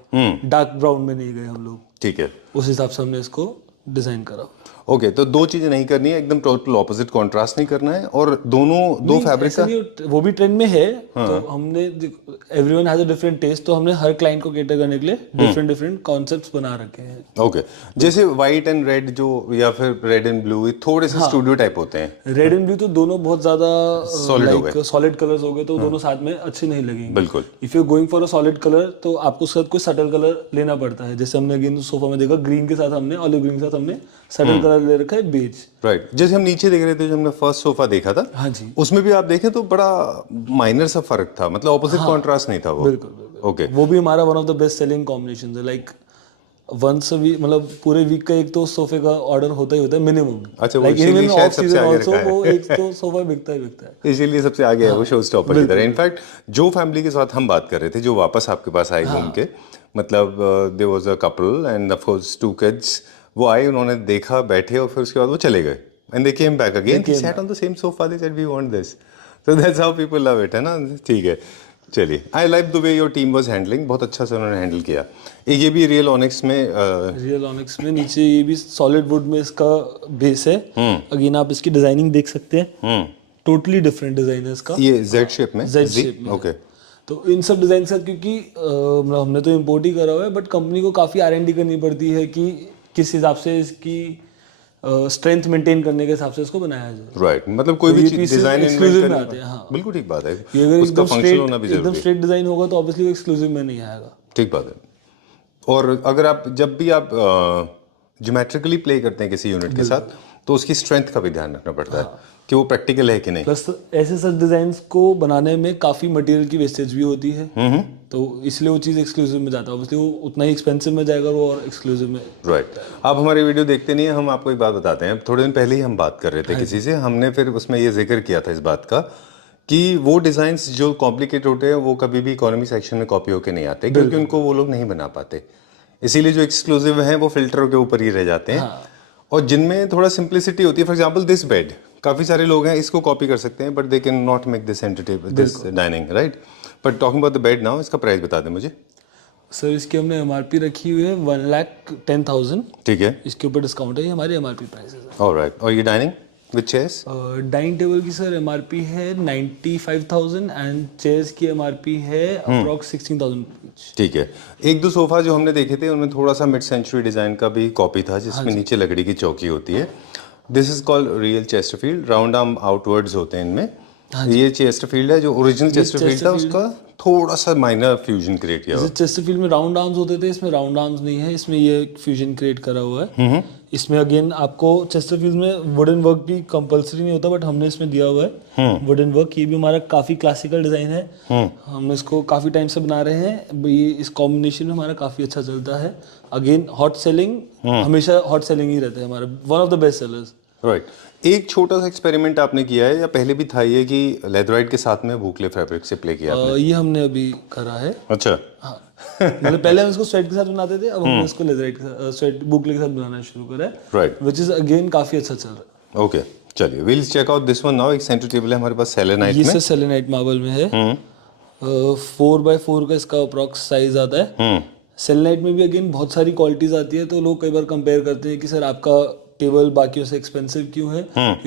डार्क ब्राउन में नहीं गए हम लोग। ठीक है, उस हिसाब से हमने इसको डिजाइन करा। ओके, तो दो चीजें नहीं करनी है, एकदम टोटल ऑपोजिट कॉन्ट्रास्ट नहीं करना है, और दोनों दो फैब्रिक का वो भी ट्रेंड में है। तो हमने everyone has a different taste, तो हमने हर क्लाइंट को कैटर करने के लिए डिफरेंट डिफरेंट कॉन्सेप्ट्स बना रखे हैं। ओके, जैसे व्हाइट एंड रेड जो, या फिर रेड एंड ब्लू, थोड़े से स्टूडियो टाइप होते हैं। रेड एंड ब्लू तो दोनों बहुत ज्यादा Solid सॉलिड कलर्स हो गए, तो दोनों साथ में अच्छे नहीं लगेंगे। बिल्कुल। If you going for a solid colour, तो आपको उसके साथ कोई सटल कलर लेना पड़ता है। जैसे हमने अगेन सोफा में देखा, ग्रीन के साथ हमने, ऑलिव ग्रीन के साथ हमने सटल कलर ले रखा है, बेज। राइट, जैसे हम नीचे देख रहे थे, जो हमने फर्स्ट सोफा देखा था, हाँ जी, उसमें भी आप देखें तो बड़ा माइनर सा फर्क था, मतलब ऑपोजिट कॉन्ट्रास्ट नहीं था वो। बिल्कुल। ओके, वो भी हमारा one of the best selling combination है। लाइक वंस वीक, मतलब पूरे वीक का एक तो सोफे का ऑर्डर होता ही होता है मिनिमम। अच्छा, वो इसीलिए शायद सबसे आगे रखा है। वो एक तो सोफा बिकता ही बिकता है, इसीलिए सबसे आगे है वो शो स्टॉपर की तरह। इनफैक्ट जो फैमिली के साथ हम बात कर रहे थे, जो वापस आपके पास आए घूम के, मतलब there was a couple and of course 2 kids, वो आए, उन्होंने देखा, बैठे, और फिर उसके बाद वो चले गए, and they came back again, they sat on the same sofa, they said we want this. So that's how people love it, है ना। ठीक है, चलिए, I like the way your team was handling, बहुत अच्छा से उन्होंने हैंडल किया। ये भी रियल ऑनिक्स में नीचे ये भी सॉलिड वुड में इसका बेस है। अगेन आप इसकी डिजाइनिंग देख सकते हैं, टोटली डिफरेंट डिजाइन है इसका। ये जेड शेप में, जेड शेप में। ओके, तो इन सब डिजाइन के साथ, क्योंकि मतलब हमने तो इम्पोर्ट ही करा हुआ है, बट कंपनी को काफी R&D करनी पड़ती है कि किस हिसाब से इसकी स्ट्रेंथ मेंटेन करने के हिसाब से इसको बनाया जाए। राइट, मतलब कोई भी चीज डिजाइन एक्सक्लूसिव में आते हैं। हाँ, बिल्कुल ठीक बात है, अगर उसका फंक्शन होना भी एकदम जरूरी है। स्ट्रेट डिजाइन होगा तो ऑब्वियसली वो एक्सक्लूसिव में नहीं आएगा। ठीक बात है। और अगर आप जब भी आप ज्योमेट्रिकली प्ले करते हैं किसी यूनिट के साथ, तो उसकी स्ट्रेंथ का भी ध्यान रखना पड़ता है कि वो प्रैक्टिकल है कि नहीं। प्लस ऐसे सच डिजाइन्स को बनाने में काफी मटेरियल की वेस्टेज भी होती है, तो इसलिए वो चीज़ एक्सक्लूसिव में जाता है। ऑब्वियसली वो उतना ही एक्सपेंसिव में जाएगा वो, और एक्सक्लूसिव में। राइट, आप हमारी वीडियो देखते नहीं है, हम आपको एक बात बताते हैं। थोड़े दिन पहले ही हम बात कर रहे थे किसी से, हमने फिर उसमें ये जिक्र किया था इस बात का कि वो डिज़ाइंस जो कॉम्प्लिकेटेड होते हैं वो कभी भी इकोनॉमी सेक्शन में कॉपी होकर नहीं आते, क्योंकि उनको वो लोग नहीं बना पाते। इसीलिए जो एक्सक्लूसिव हैं वो फिल्टर के ऊपर ही रह जाते हैं। और जिनमें थोड़ा सिंप्लिसिटी होती है, फॉर एग्जांपल दिस बेड, काफ़ी सारे लोग हैं इसको कॉपी कर सकते हैं, but they can not make this into table, this dining, right. But talking about the bed now, इसका प्राइस बता दें मुझे। सर इसकी हमने MRP रखी हुई है 1,10,000। ठीक है, इसके ऊपर डिस्काउंट है, ये हमारी MRP प्राइस है। ऑलराइट, और ये dining with chairs? Dining table की सर MRP है 95,000 एंड चेयर्स की MRP है अप्रॉक्स 16,000 रुपीज। ठीक है, एक दो सोफा जो हमने देखे थे उनमें थोड़ा सा मिड सेंचुरी डिजाइन का भी कॉपी था, जिसमें नीचे लकड़ी की चौकी होती है। This is called real Chesterfield, round arm outwards होते हैं इनमें। ये चेस्टरफील्ड है, जो ओरिजिनल चेस्टरफील्ड था उसका थोड़ा सा माइनर फ्यूजन क्रिएट किया हुआ। चेस्टरफील्ड में राउंड आर्म्स होते थे, इसमें राउंड आर्म्स नहीं है, इसमें ये फ्यूजन क्रिएट करा हुआ है। इसमें अगेन आपको चेस्टरफील्ड में वुडन वर्क भी कंपलसरी नहीं होता, बट हमने इसमें दिया हुआ है वुडन वर्क। ये भी हमारा काफी क्लासिकल डिजाइन है, हम इसको काफी टाइम से बना रहे हैं। ये इस कॉम्बिनेशन में हमारा काफी अच्छा चलता है। अगेन हॉट सेलिंग, हमेशा हॉट सेलिंग ही रहता है हमारा, one of the best sellers. Right, एक छोटा सा एक्सपेरिमेंट आपने किया है, या पहले भी था ये, कि लेदराइट के साथ में भूखले फैब्रिक से प्ले किया आपने? ये हमने अभी करा है। अच्छा, हाँ, मतलब पहले हम इसको स्वेट के साथ बनाते थे, अब हमने इसको लेदराइट के साथ, स्वेट बुकले के साथ बनाना शुरू करा है। राइट, विच इज अगेन काफी अच्छा चल रहा है। ओके, चलिए will check out this one now. एक सेंटर टेबल है हमारे पास सेलेनाइट में, ये सेलेनाइट मार्बल में है। 4x4 का इसका अप्रॉक्स साइज आता है। सेलेनाइट में भी अगेन बहुत सारी क्वालिटीज आती है, तो लोग कई बार कंपेयर करते हैं कि सर आपका टेबल बाकियों से एक्सपेंसिव क्यों है।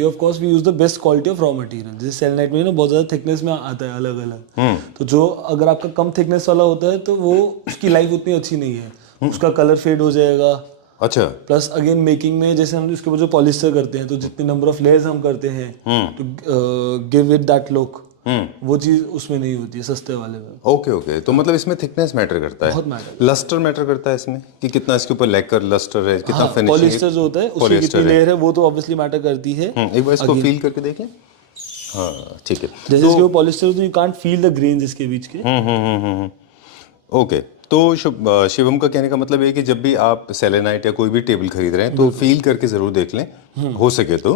Of course we use the best quality of raw material. जैसे सेलेनाइट में ना बहुत ज्यादा थिकनेस में आता है अलग अलग, तो जो अगर आपका कम थिकनेस वाला होता है तो वो उसकी लाइफ उतनी अच्छी नहीं है, उसका कलर फेड हो जाएगा, अच्छा प्लस अगेन मेकिंग में जैसे हम इसके ऊपर जो पॉलिस्टर करते हैं तो जितने नंबर ऑफ लेयर्स हम करते हैं to give it that look, वो चीज उसमें नहीं होती है सस्ते वाले में। ओके ओके, तो मतलब इसमें थिकनेस मैटर करता है, बहुत मैटर। लस्टर मैटर करता है इसमें कि कितना इसके ऊपर लेकर लस्टर है, कितना फिनिशिंग, पॉलिस्टर जो होता है उसकी कितनी लेयर है वो तो ऑब्वियसली मैटर करती है। एक बार इसको फील करके देख लें। हाँ ठीक है, जैसे इसके ऊपर पॉलिस्टर तो you can't feel the grains इसके बीच के। ओके। तो शिवम का कहने का मतलब है कि जब भी आप सेलेनाइट या कोई भी टेबल खरीद रहे हैं तो फील करके ज़रूर देख लें, हो सके तो,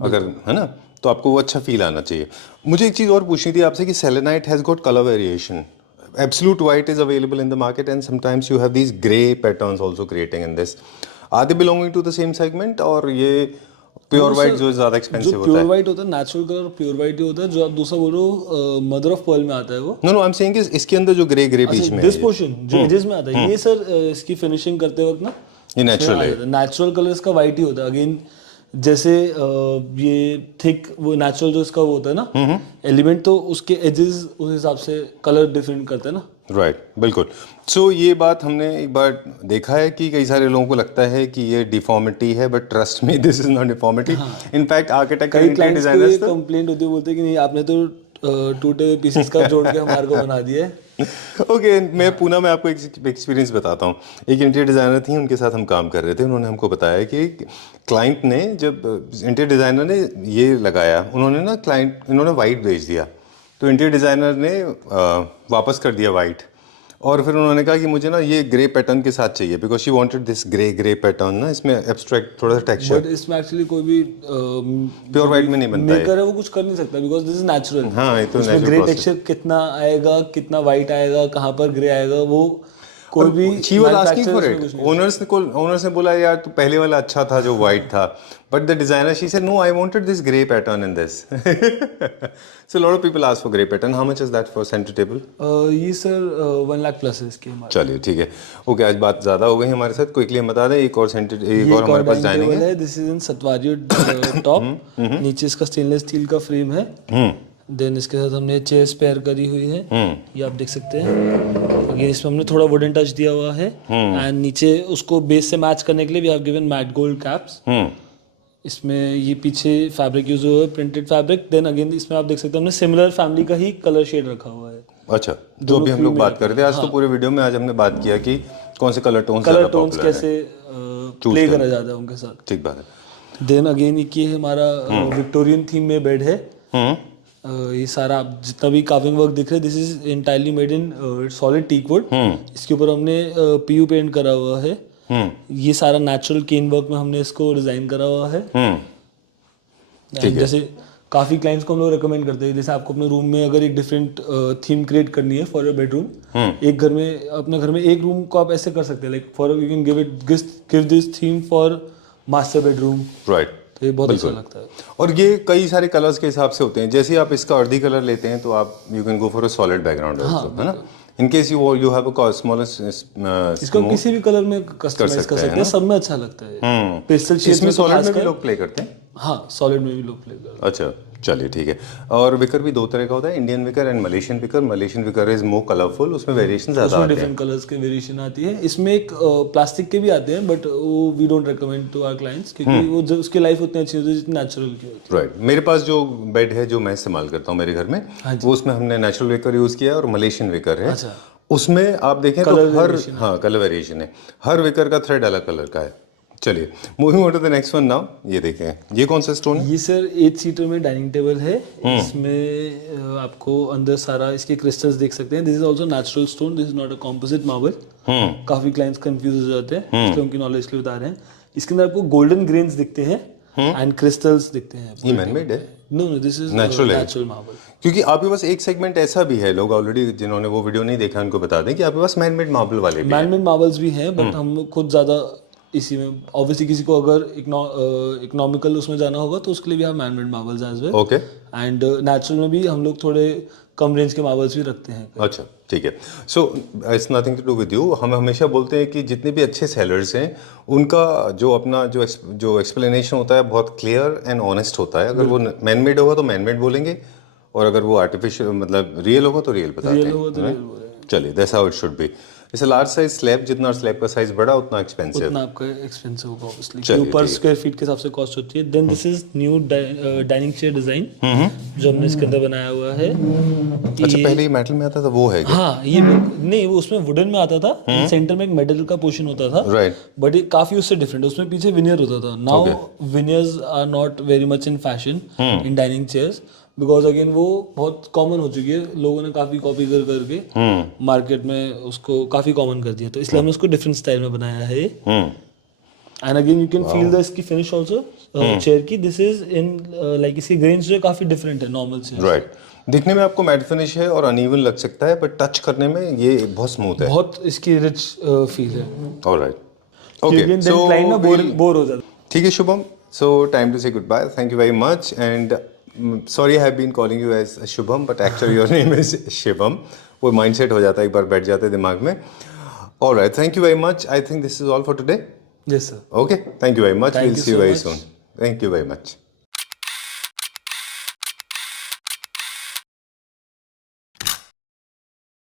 अगर है ना, तो आपको वो अच्छा फील आना चाहिए। मुझे एक चीज़ और पूछनी थी आपसे कि selenite has got colour variation, absolute white is available in the market and sometimes you have these grey patterns also creating in this, are they belonging to the same segment, और ये प्योर वाइट जो ज़्यादा expensive होता है? Pure white होता है, natural colour pure white ही होता है, जो आप दूसरा बोलो मदर ऑफ पर्ल में आता है वो। नो आई एम सेइंग कि इसके अंदर जो ग्रे ग्रे बीच में दिस पोर्शन जो एजेस में आता है ये सर इसकी फिनिशिंग करते वक्त ना ये नेचुरल है, नेचुरल कलर इसका वाइट ही होता है। अगेन जैसे ये थिक वो नेचुरल जो इसका वो होता है ना एलिमेंट, तो उसके एजेस उस हिसाब से कलर डिफरेंट करते हैं ना। राइट बिल्कुल। सो ये बात हमने एक बार देखा है कि कई सारे लोगों को लगता है कि ये डिफॉर्मिटी है, but trust me this is not deformity. In fact architect कई क्लाइंट्स को ये कंप्लेंट होती है, बोलते हैं कि नहीं आपने तो टूटे हुए पीसेस का जोड़ के हमारे को बना दिया है। ओके, मैं पूना में आपको एक एक्सपीरियंस बताता हूँ। एक इंटीरियर डिज़ाइनर थी, उनके साथ हम काम कर रहे थे, उन्होंने हमको बताया कि क्लाइंट ने, जब इंटीरियर डिज़ाइनर ने ये लगाया, उन्होंने ना इन्होंने वाइट भेज दिया, तो इंटीरियर डिज़ाइनर ने वापस कर दिया वाइट, और फिर उन्होंने कहा कि मुझे ना ये ग्रे पैटर्न के साथ चाहिए, because she wanted this grey pattern ना, इसमें एब्स्ट्रैक्ट थोड़ा सा टेक्सचर। बट इसमें एक्चुअली कोई भी प्योर वाइट में नहीं बनता है, मेकर है वो कुछ कर नहीं सकता, बिकॉज दिस इज नेचुरल। हाँ, ये तो इसमें ग्रे टेक्सचर कितना आएगा, कितना वाइट आएगा, कहाँ पर ग्रे आएगा, वो कोई भी she was asking for it. Owners ने बोला यार तो पहले वाला अच्छा था जो वाइट था, but the designer she said no I wanted this grey pattern in this. So lot of people ask for grey pattern. How much is that for centre table? ये सर 1 लाख प्लस है इसके हमारे। चलिए ठीक है, okay, आज बात ज़्यादा हो गई हमारे साथ, क्विकली हम बता दें एक और हमारे पास डाइनिंग है। This is in Satwari top, नीचे इसका स्टेनलेस स्टील का फ्रेम है, देन इसके साथ हमने चेयर्स पेयर करी हुई है, ये आप देख सकते हैं। अगेन इसमें हमने थोड़ा वुडन टच दिया हुआ है, एंड नीचे उसको बेस से मैच करने के लिए we have given matte gold caps. इसमें ये पीछे फैब्रिक यूज हुआ है, प्रिंटेड फैब्रिक। देन अगेन इसमें आप देख सकते हैं हमने सिमिलर फैमिली का ही कलर शेड रखा हुआ है। अच्छा, जो भी हम लोग बात कर रहे थे आज, तो पूरे वीडियो में आज हमने बात किया कि कौन से कलर टोन्स कैसे प्ले करा जाता है उनके साथ। ठीक बात है। देन अगेन ये हमारा विक्टोरियन थीम में बेड है। ये सारा आप जितना भी कार्विंग वर्क दिख रहा है, this is entirely made in solid teak wood. इसके ऊपर हमने पीयू पेंट करा हुआ है। ये सारा नेचुरल केन वर्क में हमने इसको डिजाइन करा हुआ है। जैसे काफी क्लाइंट्स को हम लोग रिकमेंड करते हैं, जैसे आपको अपने रूम में अगर एक डिफरेंट थीम क्रिएट करनी है फॉर योर बेडरूम, एक घर में अपने घर में एक रूम को आप ऐसे कर सकते हैं, like for you can give this theme for master bedroom. Right, तो ये बहुत अच्छा लगता है। और ये कई सारे कलर्स के हिसाब से होते हैं, जैसे आप इसका अर्दी कलर लेते हैं तो आप you can go for a solid background, है ना। In case you have a smallest, इसको किसी भी कलर में कस्टमाइज कर सकते हैं, सब में अच्छा लगता है। पेस्टल शेड्स में सॉलिड में भी लोग प्ले करते हैं। हाँ, सॉलिड में भी लोग प्ले करते हैं। अच्छा, चलिए ठीक है। और विकर भी दो तरह का होता है, Indian wicker and Malaysian wicker. Malaysian wicker is more colourful, उसमें वेरिएशन ज्यादा आते हैं, डिफरेंट कलर्स के वेरिएशन आती है। इसमें एक प्लास्टिक के भी आते हैं, बट वो we don't recommend to our clients, क्योंकि वो जो उसकी लाइफ उतनी अच्छी होती है जितनी नेचुरल की होती है। राइट, मेरे पास जो बेड है जो मैं इस्तेमाल करता हूँ मेरे घर में, वो उसमें हमने नेचुरल विकर यूज किया है और मलेशियन विकर है। उसमें आप देखें तो हर कलर वेरिएशन है, हर विकर का थ्रेड अलग कलर का है। चलिए, moving on to the next one now. ये देखें, ये कौन सा स्टोन है? ये सर 8 सीटर में डाइनिंग टेबल है। इसमें आपको अंदर सारा इसके क्रिस्टल्स देख सकते हैं। This is also natural stone, this is not a composite marble. काफी क्लाइंट्स कंफ्यूज हो जाते हैं, इसलिए उनकी नॉलेज के लिए बता रहे हैं। इसके अंदर आपको गोल्डन ग्रेन्स दिखते हैं एंड क्रिस्टल्स दिखते हैं। ये मैनमेड है? No, this is natural marble. क्योंकि आपके पास एक सेगमेंट ऐसा भी है, लोग ऑलरेडी जिन्होंने वो वीडियो नहीं देखा उनको बता दें कि आपके पास मैनमेड मार्बल वाले भी हैं। मैनमेड मार्बल्स भी हैं, बट हम खुद ज़्यादा इसी में, ऑब्वियसली किसी को अगर इकोनॉमिकल उसमें जाना होगा तो उसके लिए भी हम manmade marbles as well. Okay. And natural में भी हम लोग थोड़े कम रेंज के मार्बल्स भी रखते हैं। अच्छा, ठीक है। So it's nothing to do with you. हम हमेशा बोलते हैं कि जितने भी अच्छे सेलर्स हैं उनका जो अपना जो एक्सप्लेनेशन होता है बहुत क्लियर एंड ऑनेस्ट होता है। अगर वो मैनमेड होगा तो मैनमेड बोलेंगे, और अगर वो आर्टिफिशियल मतलब रियल होगा तो रियल बताते हैं। चलिए, that's how it should be. इसे लार्ज साइज स्लैब, जितना स्लैब का साइज बड़ा उतना एक्सपेंसिव। उतना आपका एक्सपेंसिव होगा ऑब्वियसली, चलिए, पर ठीक है। स्क्वायर फीट के हिसाब से कॉस्ट होती है। Then this is new dining chair design जो हमने इसके अंदर बनाया हुआ है। अच्छा, पहले ही मेटल में आता था, वो है क्या? हाँ, ये नहीं, वो उसमें वुडन में आता था, सेंटर में एक मेटल का पोर्शन होता था, राइट। बट ये काफी उससे डिफरेंट है, उसमें पीछे विनियर होता था। Now veneers are not very much in fashion in dining chairs, because again वो बहुत कॉमन हो चुकी है, लोगों ने काफी कॉपी कर करके मार्केट में उसको काफी कॉमन कर दिया, तो इसलिए हमने उसको डिफरेंट स्टाइल में बनाया है। And again you can feel the इसकी फिनिश आल्सो चेयर की, दिस इज इन लाइक इसकी ग्रेन्स जो है काफी डिफरेंट है नॉर्मल से। राइट। दिखने में आपको मैट फिनिश है और अनइवन लग सकता है, बट टच करने में ये बहुत स्मूथ है, बहुत इसकी रिच फील है। Alright, okay. सो क्लाइंट ना बोर हो जाता है। ठीक है Shubham, so time to say good bye, thank you very much, and sorry I have been calling you as Shubham, but actually your name is Shivam. वो माइंडसेट हो जाता है, एक बार बैठ जाता है दिमाग में। Alright, thank you very much, I think this is all for today. Yes sir. Okay, thank you very much. Thank We'll you see you so very much. soon. Thank you very much.